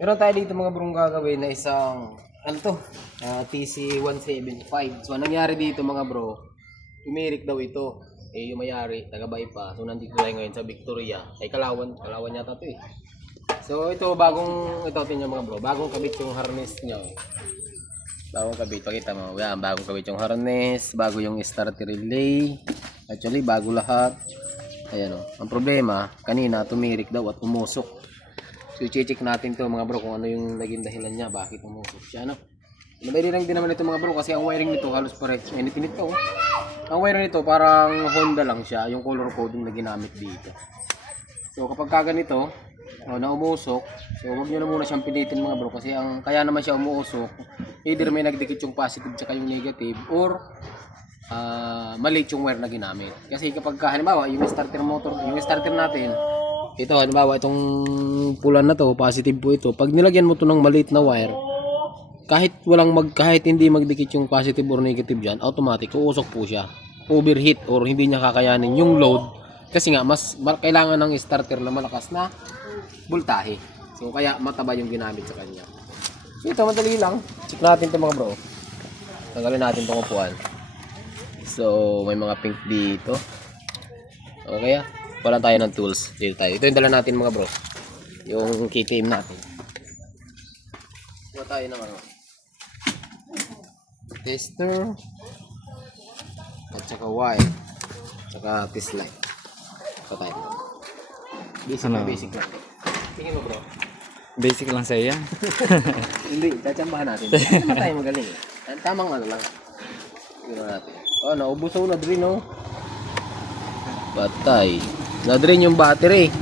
Meron tayo dito mga brong gagawin na isang ano to, TC175. So anong nangyari dito mga bro, tumirik daw ito. Yung mayari, taga-bay pa. So nandito tayo ngayon sa Victoria. Ay Kalawan yata to eh. So ito tingnan mga bro, bagong kabit yung harness niya. Bagong kabit, pakita mo. Yan, bagong kabit yung harness, bago yung starter relay. Actually, bago lahat. Ayan o. Ang problema, kanina tumirik daw at umusok. So i-check natin to mga bro kung ano yung naging dahilan niya, bakit umusok siya, no? Nabili lang din naman ito mga bro kasi ang wiring nito halos pares. Init-init to. Ang wiring nito parang Honda lang siya, yung color coding na ginamit dito. So kapag ganito, na umusok, so wag niyo na muna siyang pilitin mga bro kasi ang kaya naman siya umuusok, either may nagdikit yung positive tsaka yung negative or maliit yung wire na ginamit. Kasi kapag halimbawa yung starter motor, yung starter natin, ito halimbawa itong pulan na to, positive po ito. Pag nilagyan mo to ng maliit na wire, kahit hindi magdikit yung positive or negative diyan, automatic uusok po siya. Overheat or hindi niya kakayanin yung load kasi nga mas kailangan ng starter na malakas na voltahe. So kaya mataba yung ginamit sa kanya. So ito madali lang. Check natin 'to mga bro. Tanggalin natin 'tong upuan. So may mga pink dito. Okay, wala tayo ng tools. Dito tayo. Ito yung dala natin mga bro. Yung KTM natin. Kuha tayo ng tester at saka wire saka test light. Ito tayo. Basic lang. Tingin mo bro. Basic lang sa'yo yan. Hindi, tatsambahan natin. Hindi naman tayo magaling. Tamang ano lang. Tingnan natin. Oh, naubusaw na din, no? Patay. Na-drain yung battery.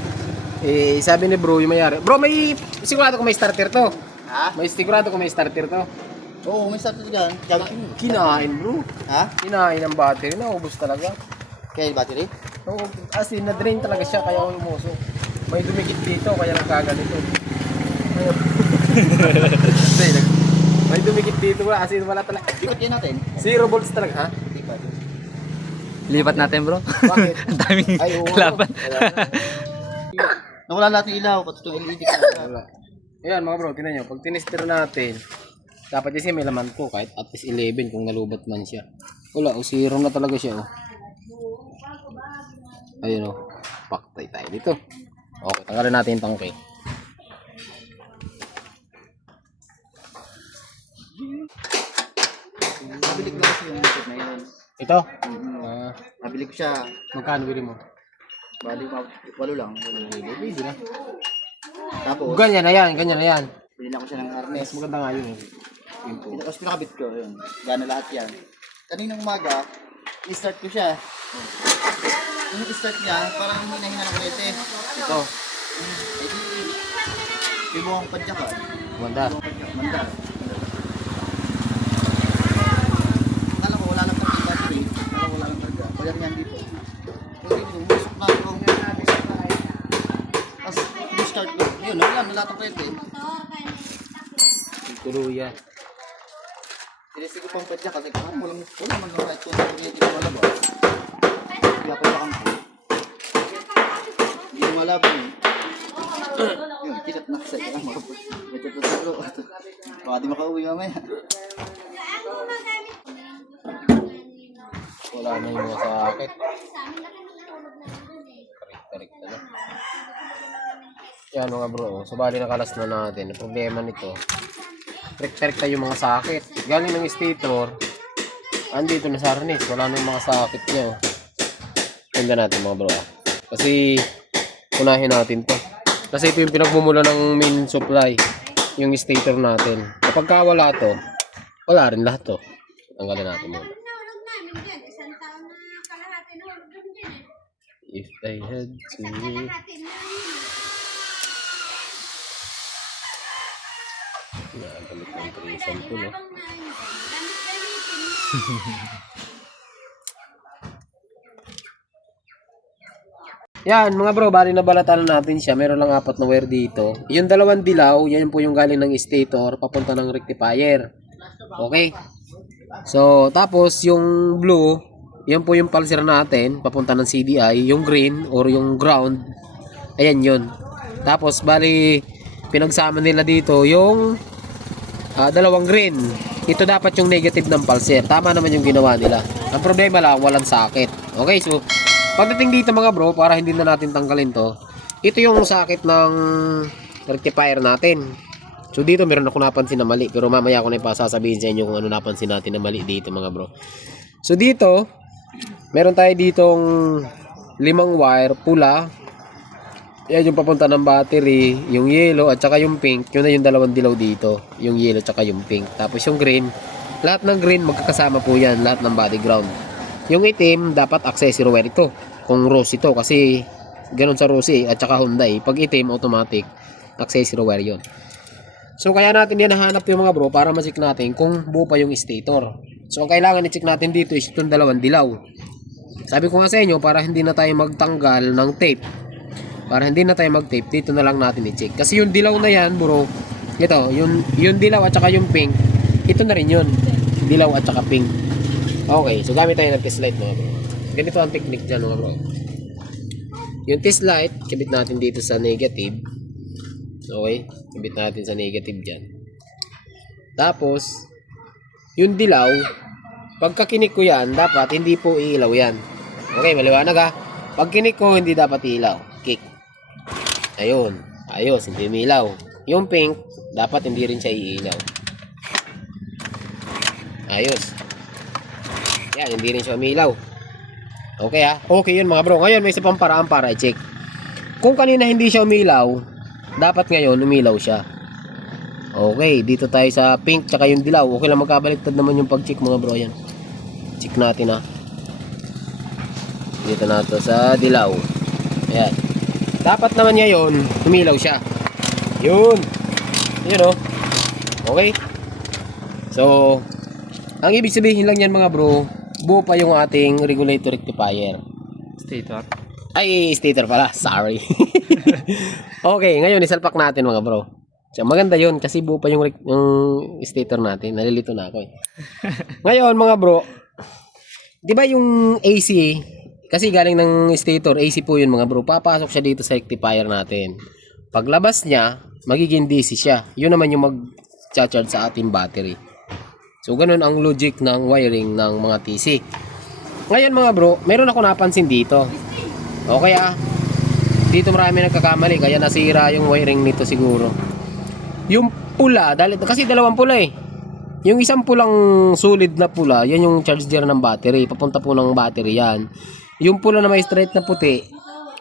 Sabi ni bro, yung mayari. Bro, sigurado ko may starter to. Ha? May sigurado ko may starter to. Oo, may starter dyan. Kinain, bro. Ha? Kinain ang battery. Naubos talaga. Kaya yung battery? Oo, as in, na-drain talaga siya kaya umusok. May dumikit dito kaya nagkaganito. May dumikit dito as in wala talaga. Ikot yan natin. 0 volts talaga, ha? Lipat natin bro. Bakit? Ang daming Ay, oo. laban. Nawala lahat ng ilaw, pati itong LED ka. Wala. Ayan mga bro, tingnan nyo. Pag tinister natin, dapat kasi may laman to kahit at least 11 kung nalubat man siya. Wala, o 0 na talaga siya. Oh. Ayun o. Paktay tayo dito. Okay, tanggalin natin yung tangke. Nabili ko kasi yung motor na yun. Ito? Nabili ko siya. Magkano bili mo? Bali, 8 lang. Easy na. Tapos, Ganyan na yan, ganyan na yan. binila ko siya ng harness. Mas maganda nga yun eh. Tapos pinakabit ko, yun. Gana lahat yan. Kaninang umaga, i-start ko siya. Yung i-start niya, parang hinahina ng kulete. Ito. Eh di, pibuhang padyakan. Manda. Manda. Kala ko wala lang ng battery. Kala ko wala lang karga. Wala rin yan dito. Pwede ko, musok na ako. Tapos, start ko. Yun, wala na lahat ng kulete. Tuluya. Sinisig ko pang padyak kasi parang wala man lang kahit kung hindi ko malabas. Kaya padyakan ko. Hindi ko malabas eh. Yun, kinat na kasi kaya makapag. Medyo to sa loob. Baka di makauwi mamaya. Wala na yung mga sakit. Tarik na lang. Yan mga bro. So bali nakalas na natin. Ang problema nito, tarik tayo yung mga sakit. Galing ng stator, andito na sa harness. Wala na yung mga sakit niya. Tingnan natin mga bro. Kasi unahin natin to. Kasi ito yung pinagmumula ng main supply. Yung stator natin. Kapag wala to, wala rin lahat to. Tanggalin natin muna. If I had to... Nagalit ng 3 no? Yan mga bro, bali na balatan na natin siya. Meron lang 4 na wire dito. Yung 2 dilaw, yan po yung galing ng stator papunta ng rectifier. Okay? So, tapos yung blue, yan po yung pulser natin papunta ng CDI. Yung green or yung ground, ayan yun. Tapos bali pinagsama nila dito yung dalawang green. Ito dapat yung negative ng pulser. Tama naman yung ginawa nila. Ang problema lang, walang socket. Okay, so pagdating dito mga bro, para hindi na natin tanggalin to, ito yung socket ng rectifier natin. So dito meron ako napansin na mali, pero mamaya ko na ipasasabihin sa inyo kung ano napansin natin na mali dito mga bro. So dito, meron tayo ditong 5 wire pula. Yan yung papunta ng battery, yung yellow at saka yung pink. Yun na yung dalawang dilaw dito, yung yellow at saka yung pink. Tapos yung green, lahat ng green magkakasama po yan, lahat ng body ground. Yung itim, dapat accessory wire ito. Kung rose ito, kasi ganun sa rose at saka Hyundai. Pag itim, automatic, accessory wire yun. So kaya natin yan nahanap yung mga bro para ma-check natin kung buo pa yung stator. So ang kailangan i-check natin dito is itong dalawang dilaw. Sabi ko nga sa inyo, para hindi na tayo magtanggal ng tape. Para hindi na tayo mag-tape, dito na lang natin i-check. Kasi yung dilaw na yan, bro, ito, yung dilaw at saka yung pink, ito na rin yun. Dilaw at saka pink. Okay, so gamit tayo ng test light mga bro. Ganito ang technique dyan mga bro. Yung test light, kabit natin dito sa negative. Okay, kabit natin sa negative dyan. Tapos, yung dilaw, pagkakinik ko yan, dapat hindi po iilaw yan. Okay, maliwanag ha. Pag kinik ko, hindi dapat iilaw. Kick. Ayun. Ayos, hindi umilaw. Yung pink, dapat hindi rin siya iilaw. Ayos. Yan, hindi rin siya umilaw. Okay ha? Okay yun mga bro. Ngayon, may isa pang paraan para i-check. Kung kanina hindi siya umilaw, dapat ngayon umilaw siya. Okay, dito tayo sa pink tsaka yung dilaw. Okay lang, magkabaliktad naman yung pag-check mga bro. Yan. Check natin ha. Dito na to sa dilaw. Ayan. Dapat naman ngayon, umilaw siya. Yun. Yun o. Okay. So, ang ibig sabihin lang yan mga bro, buo pa yung ating regulator rectifier. Stator. Ay, stator pala. Sorry. Okay, ngayon isalpak natin mga bro. So, maganda yun kasi buo pa yung stator natin. Nalilito na ako eh. Ngayon mga bro, di ba yung AC, kasi galing ng stator, AC po yun mga bro. Papasok siya dito sa rectifier natin. Paglabas niya, magiging DC siya. Yun naman yung mag-charge sa ating battery. So, ganun ang logic ng wiring ng mga TC. Ngayon mga bro, meron ako napansin dito. Okay dito marami nagkakamali, kaya nasira yung wiring nito siguro. Yung pula, kasi dalawang pula eh. Yung isang pulang solid na pula, yan yung charger ng battery. Papunta po ng battery yan. Yung pula na may straight na puti,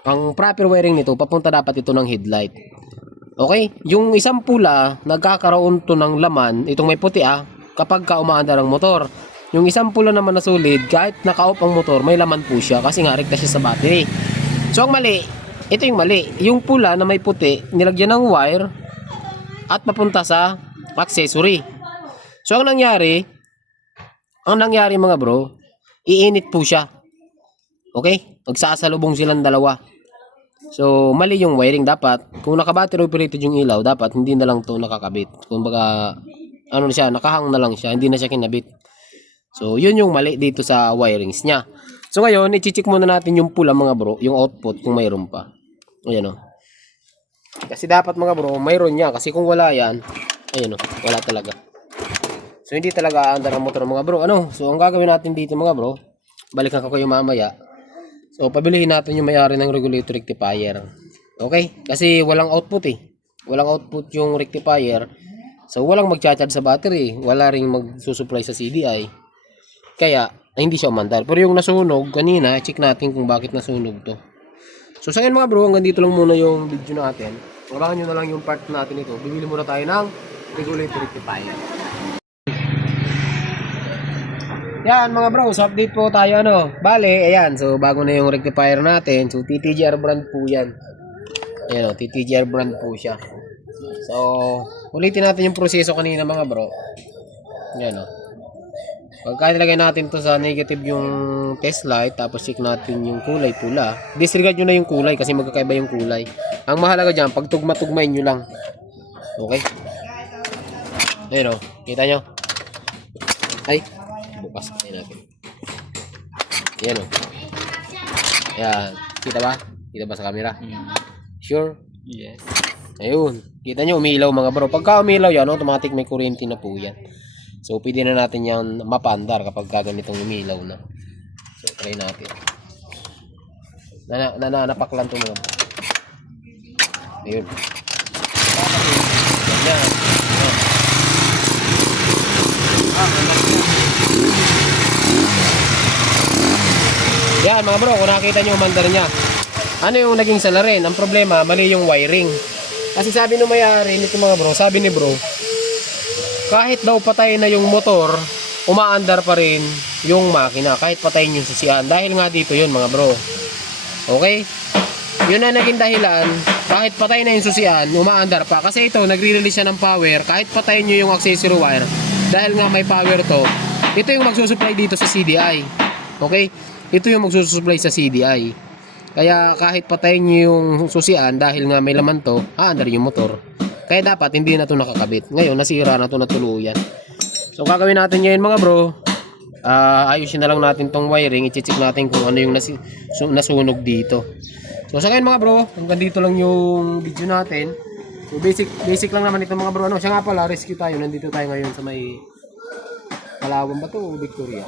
ang proper wiring nito, papunta dapat ito ng headlight. Okay? Yung isang pula, nagkakaroon to ng laman, itong may puti kapag umaandar ang motor. Yung isang pula naman na solid, kahit naka-off ang motor, may laman po siya kasi nga rekta siya sa battery. So ang mali, ito yung mali. Yung pula na may puti, nilagyan ng wire at papunta sa accessory. So ang nangyari mga bro, iinit po siya. Okay? Magsasalubong silang dalawa. So, mali yung wiring dapat. Kung naka-battery operated yung ilaw, dapat hindi na lang to nakakabit. Kung baga, ano na siya, nakahang na lang siya, hindi na siya kinabit. So, yun yung mali dito sa wirings niya. So, ngayon, i-check muna natin yung pula mga bro, yung output kung mayroon pa. Ayan o. Kasi dapat mga bro, mayroon niya. Kasi kung wala yan, ayun o, wala talaga. So, hindi talaga aandar ang motor mga bro. So, ang gagawin natin dito mga bro, balikan ko kayo mamaya. So, pabilihin natin yung may-ari ng regulator rectifier. Okay? Kasi walang output eh. Walang output yung rectifier. So, walang mag-charge sa battery. Wala ring magsusupply sa CDI. Kaya, hindi siya umandar. Pero yung nasunog, kanina, check natin kung bakit nasunog to. So, sa ngayon mga bro, hanggang dito lang muna yung video natin. Abangan nyo na lang yung part natin ito. Bibili muna tayo ng regulator rectifier. Yan mga bro, so update po tayo Bale, ayan, so bago na yung rectifier natin. So TTGR brand po yan. Ayan TTGR brand po siya. So, ulitin natin yung proseso kanina mga bro. Ayan Pagka nilagay natin to sa negative yung test light, tapos check natin yung kulay pula. Disregard nyo na yung kulay kasi magkakaiba yung kulay. Ang mahalaga dyan, pag tugma-tugmain nyo lang. Okay? Ayan kita nyo? Ay, bukas tayo natin. Yan Yan. Kita ba? Kita ba sa camera? Sure? Yes. Ayun. Kita nyo, umilaw mga bro. Pagka umilaw yan, automatic may kuryente na po yan. So, pwede na natin yan mapandar kapag ganitong umilaw na. So, try natin. Nanapaklan ito mga bro. Ayun. Ganyan. Yan mga bro, kung nakita nyo yung mandar niya. Ano yung naging salarin? Ang problema, mali yung wiring. Kasi sabi nung may-ari nito mga bro, sabi ni bro, kahit daw patay na yung motor, umaandar pa rin yung makina. Kahit patayin yung sisian. Dahil nga dito yun mga bro. Okay? Yun na naging dahilan, kahit patay na yung susian, umaandar pa. Kasi ito, nagre-release siya ng power, kahit patayin nyo yung accessory wire. Dahil nga may power to, ito yung magsusupply dito sa CDI. Okay? Ito yung magsusupply sa CDI. Kaya kahit patayin nyo yung susian, dahil nga may laman to, aandar yung motor. Kaya dapat hindi na to nakakabit. Ngayon, nasira na to na tuluyan. So, gagawin natin ngayon mga bro, ayusin na lang natin tong wiring. I-check natin kung ano yung nasunog dito. So, sa ngayon mga bro, hanggang dito lang yung video natin. So, basic lang naman ito mga bro. Ano, siya nga pala, rescue tayo. Nandito tayo ngayon sa may Palawan ba to o Victoria?